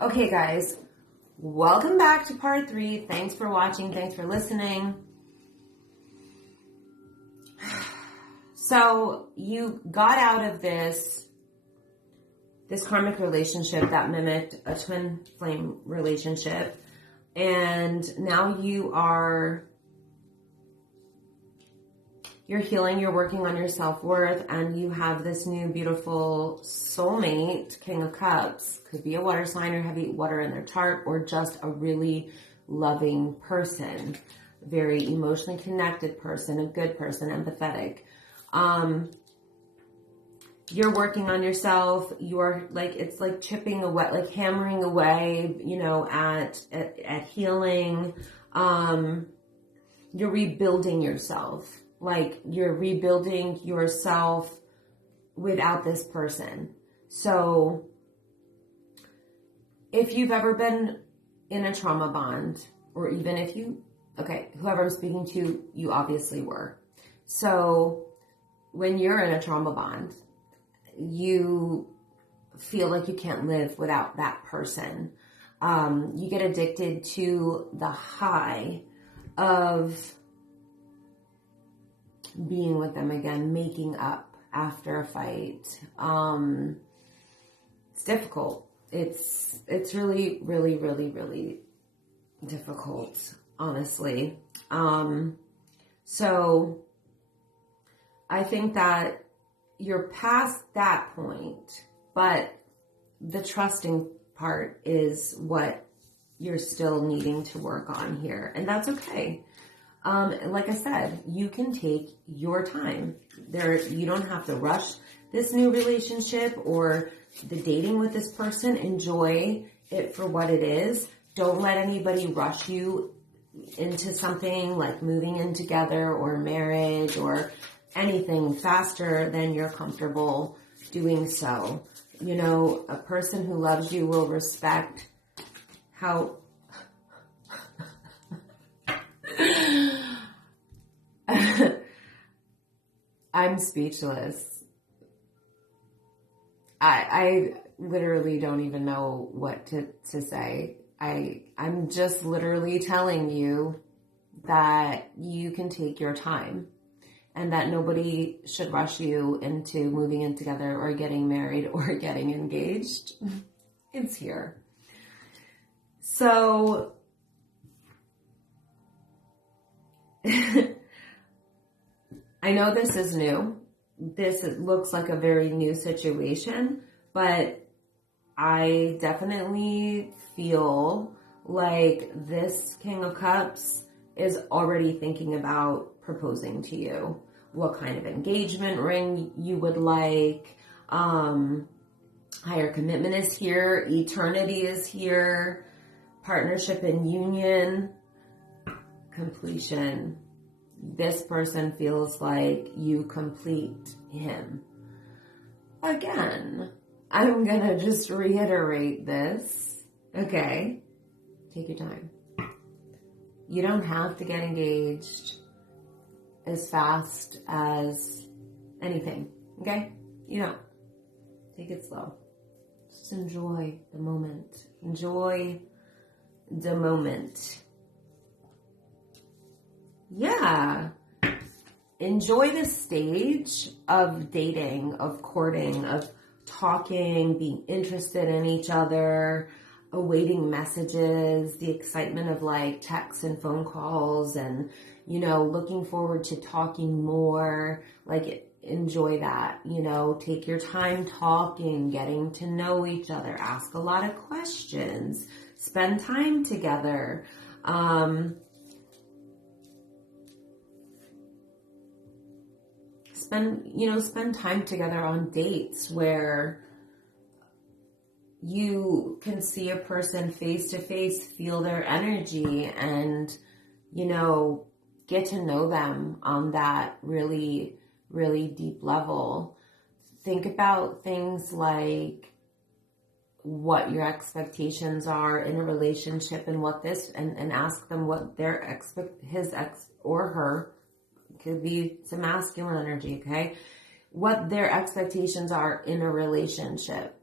Okay, guys, welcome back to part 3. Thanks for watching. Thanks for listening. So you got out of this karmic relationship that mimicked a twin flame relationship, and now you're healing, you're working on your self-worth, and you have this new beautiful soulmate, King of Cups. Could be a water sign or heavy water in their chart, or just a really loving person, very emotionally connected person, a good person, empathetic. You're working on yourself. You're like, it's like chipping away, like hammering away, at healing. You're rebuilding yourself. Like, you're rebuilding yourself without this person. So if you've ever been in a trauma bond, or even if whoever I'm speaking to, you obviously were. So when you're in a trauma bond, you feel like you can't live without that person. You get addicted to the high of being with them again, making up after a fight. It's difficult. It's really, really, really, really difficult, honestly. So I think that you're past that point, but the trusting part is what you're still needing to work on here. And that's okay. Like I said, you can take your time. You don't have to rush this new relationship or the dating with this person. Enjoy it for what it is. Don't let anybody rush you into something like moving in together or marriage or anything faster than you're comfortable doing so. A person who loves you will respect how I'm speechless. I literally don't even know what to say. I'm just literally telling you that you can take your time and that nobody should rush you into moving in together or getting married or getting engaged. It's here. So I know this is new. This looks like a very new situation, but I definitely feel like this King of Cups is already thinking about proposing to you. What kind of engagement ring you would like. Higher commitment is here. Eternity is here. Partnership and union. Completion. This person feels like you complete him. Again, I'm going to just reiterate this. Okay? Take your time. You don't have to get engaged as fast as anything. Okay? You don't. Take it slow. Just enjoy the moment. Enjoy the moment. Yeah. Enjoy the stage of dating, of courting, of talking, being interested in each other, awaiting messages, the excitement of like texts and phone calls and, looking forward to talking more. Like, enjoy that, take your time talking, getting to know each other, ask a lot of questions, spend time together. Spend time together on dates where you can see a person face to face, feel their energy, and, get to know them on that really, really deep level. Think about things like what your expectations are in a relationship and and ask them what their his ex or her, could be some masculine energy, okay? What their expectations are in a relationship.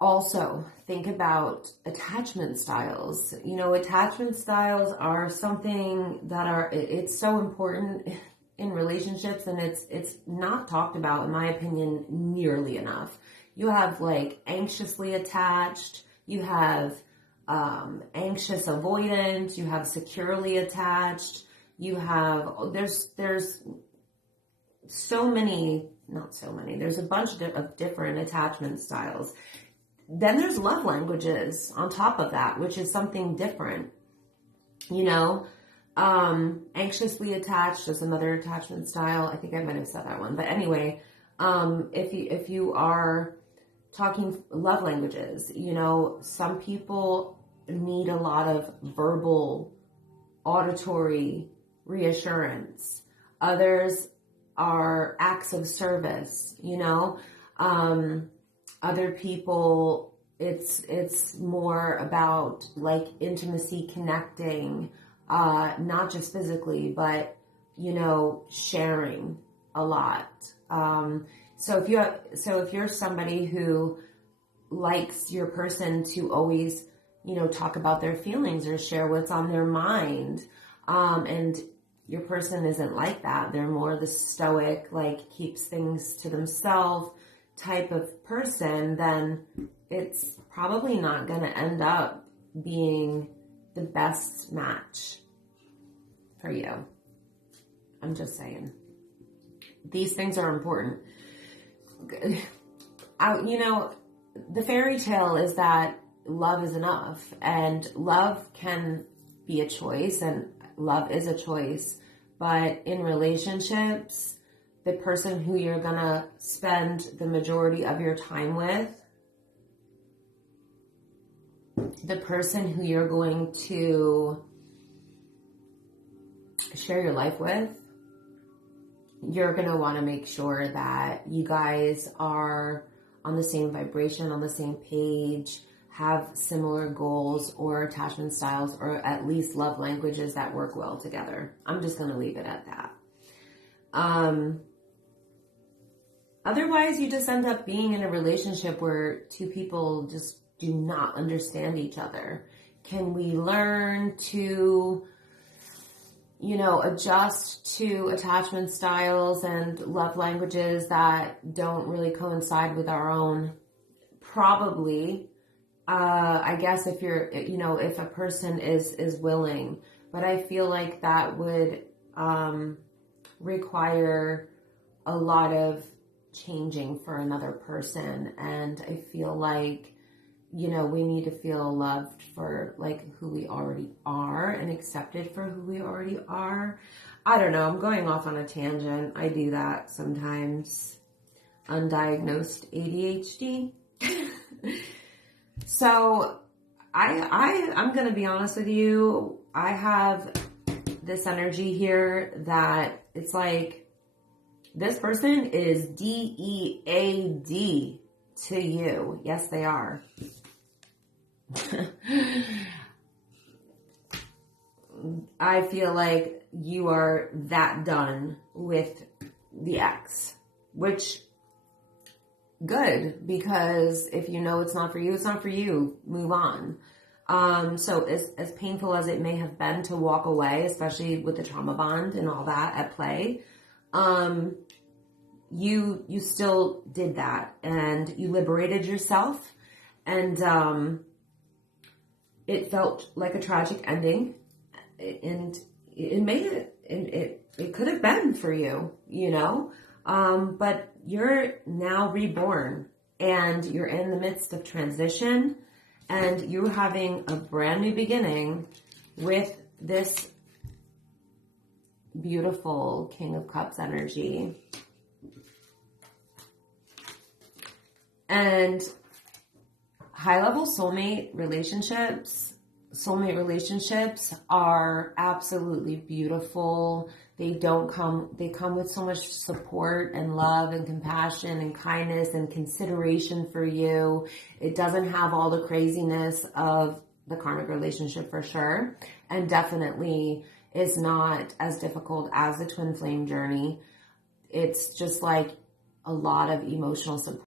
Also, think about attachment styles. You know, attachment styles are something that it's so important in relationships, and it's not talked about, in my opinion, nearly enough. You have like anxiously attached, you have anxious avoidant, you have securely attached, you have, there's so many, not so many, there's a bunch of different attachment styles. Then there's love languages on top of that, which is something different. You know, anxiously attached is another attachment style. I think I might have said that one. But anyway, if you are talking love languages, you know, some people need a lot of verbal, auditory reassurance. Others are acts of service, you know. Other people, it's more about like intimacy, connecting, not just physically, but, you know, sharing a lot. So if you're somebody who likes your person to always, you know, talk about their feelings or share what's on their mind, and your person isn't like that, they're more the stoic, like keeps things to themselves type of person, then it's probably not going to end up being the best match for you. I'm just saying. These things are important. You know, the fairy tale is that love is enough, and love can be a choice, and love is a choice, but in relationships, the person who you're gonna spend the majority of your time with, the person who you're going to share your life with, you're gonna wanna make sure that you guys are on the same vibration, on the same page, have similar goals or attachment styles, or at least love languages that work well together. I'm just gonna leave it at that. Otherwise, you just end up being in a relationship where two people just do not understand each other. Can we learn to, you know, adjust to attachment styles and love languages that don't really coincide with our own? Probably. I guess if you're, you know, if a person is willing, but I feel like that would require a lot of changing for another person. And I feel like, you know, we need to feel loved for like who we already are and accepted for who we already are. I don't know. I'm going off on a tangent. I do that sometimes. Undiagnosed ADHD. So I'm going to be honest with you. I have this energy here that it's like, this person is DEAD to you. Yes, they are. I feel like you are that done with the ex, which good, because if you know it's not for you, it's not for you. Move on. So as painful as it may have been to walk away, especially with the trauma bond and all that at play, you still did that, and you liberated yourself, and it felt like a tragic ending, and it made it, it could have been for you, you know, but you're now reborn, and you're in the midst of transition, and you're having a brand new beginning with this beautiful King of Cups energy. And high-level soulmate relationships are absolutely beautiful. They come with so much support and love and compassion and kindness and consideration for you. It doesn't have all the craziness of the karmic relationship for sure, and definitely is not as difficult as the twin flame journey. It's just like a lot of emotional support